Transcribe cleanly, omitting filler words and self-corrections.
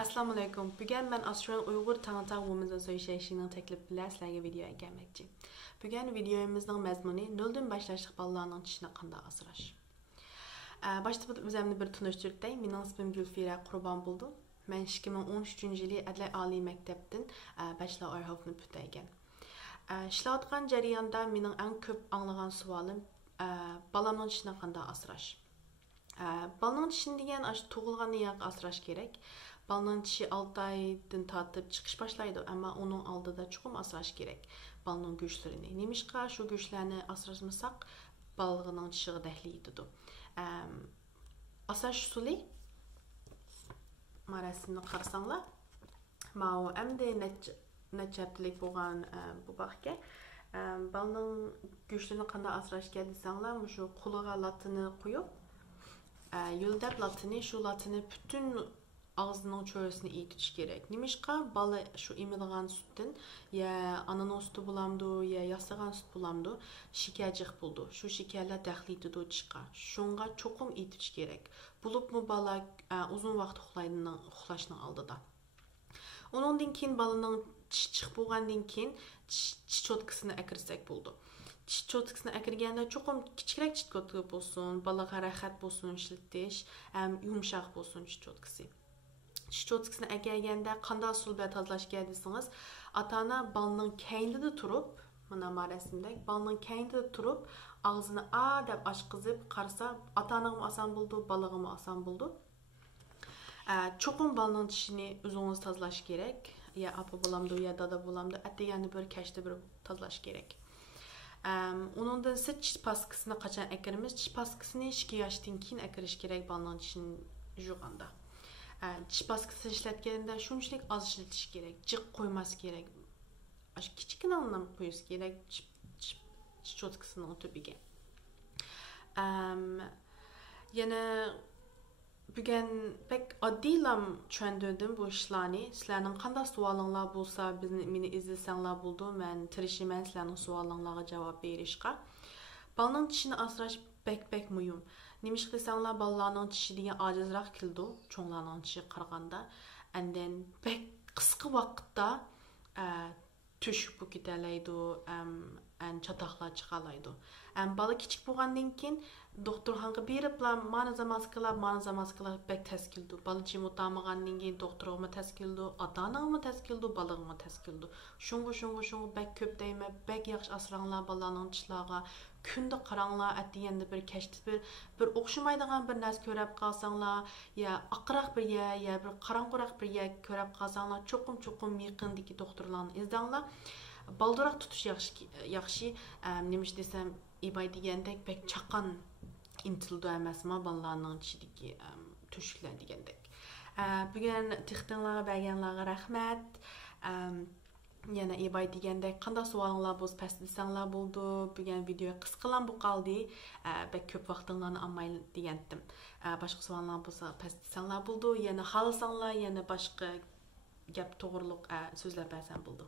Assalamu alaikum. Bugün ben Australian Uyghur Tanataq Women's Association'ın təklif bilə sizlərə videoya gəlməkçi. Bugün videomuzun məzmunu 0-dan başlaşıq balalarının dişini qanda asıraş. Başta özümni bir tanıştırdım. Mənim ismim Gülfira Qurban buldu. Mən 2013 yılı Adliya Ali Məktəbdən bachelor orxovunu bitərgən. İşlətqan jarayonda mənim ən köp anlığan sualım balamın dişini qanda asıraş. Balanın dişini degan tug'ilgan yoq asrash kerak. Balanın dişi 6 aydan tortib chiqish boshlaydi, ammo uning oldida chuqur asrash kerak. Balanın go'shtlarini. Nemishqa shu go'shtlarni asrashmasak, balığının dişi dahlaydi. Asrash usuli marasimni qarasanglar, ma'u endi necha bo'lgan bu baxtga balanın go'shtini qanday asrashga desanglar, shu qo'liga latini qo'yib yo'ldab latini, shu latini bütün ağzının çöresini iyi tutuş gerek. Nimişqa balı şu emilgan sütten ya ananas sütü bulamdı ya yasıgan süt bulamdı, şekercik buldu. Şu şekerler daxliydi do çıqa. Şunga çokum iyi tutuş gerek. Bulup mu bala uzun vaqt uxlaşını aldı da. Onundan keyin balının çıqıb bolgandan keyin çiş çotkasını əkirsək buldu. Çiş çotkasını əkirgəndə çoxum kiçikrak çiş çotku bolsun, balağa rahat bolsun işletiş, yumşaq bolsun çiş çotkası. Çiş çotkasını əkirgəndə qanda usul bilan tozalash desəniz, ata-ana balının keyinində turub, mana marasimdə balının keyinində turub, ağzını a deb açqızıb qarasa, ata-anamı asan buldu, balığımı asan buldu. Çoxum balının dişini özünüz tozalash kerak. Ya apa bulamdı ya dada bulamdı, ətigəndə bir kəşdə bir tozalash kerak. Onundan siz çiş paskısını qaçan əkirimiz, çiş paskısını 2 yaşdan keyin əkiriş kerak balının dişini juganda. Çiş paskısını işlətkəndə şunçalik az işletiş kerak, cıq qoyması kerak. Kiçikini anlam qoyuz kerak çiş çotkasının tübüge. Yəni bugün pek addilam çöndürdüm bu işlerini. Sizlerden qanday sualınlar bolsa, meni izlesənglar buldu. Mən tirişimən sizlerden sualınlara cavab verişqa. Balanın dişini asraş bək mühim. Nemişq desənglar balalarının dişi degan acizroq keldi, çoğlarının dişi qaraganda. Əndən bək qısqa vaqtda tüşüb bu ketəlaydı, çataqlar çıxalaydı. Bala kiçik bolgandan keyin doktorxanaga beriblar, mana zamaskılar bək təs keldi. Bala çimotamagandan keyin doktorga təs keldi, ata-anamga təs keldi, balığıma təs keldi. Şungu bək köp deyme, bək yaxşı asranglar balalarının dişlarga. Күнді қараңлар, әттегенде bir кәшті bir оқшымайдыған bir нәрсе көріп қалсаңлар, ya ақырақ bir ya bir қараңғырақ bir көріп қалсаңлар, çoqum yaqindagi doktorlarni izlanglar. Baldıрақ tutuş yaxşı, nemiş desem, ibay degandek bək çaqan intildi emasmi balalarning ichidagi tuşuklar degandek. Bugun textinglarga berganlarga rahmat. Yana ibay degandek qanday savolinglar bo'lsa pastda desanglar bo'ldi. Bugun video qisqalan bu qoldi. Bək köp vaqtinglarni olmay degandim. Boshqa savollar bo'lsa pastda desanglar bo'ldi. Yana xohlasanglar, yana boshqa gap to'g'riliq so'zlar bersan bo'ldi.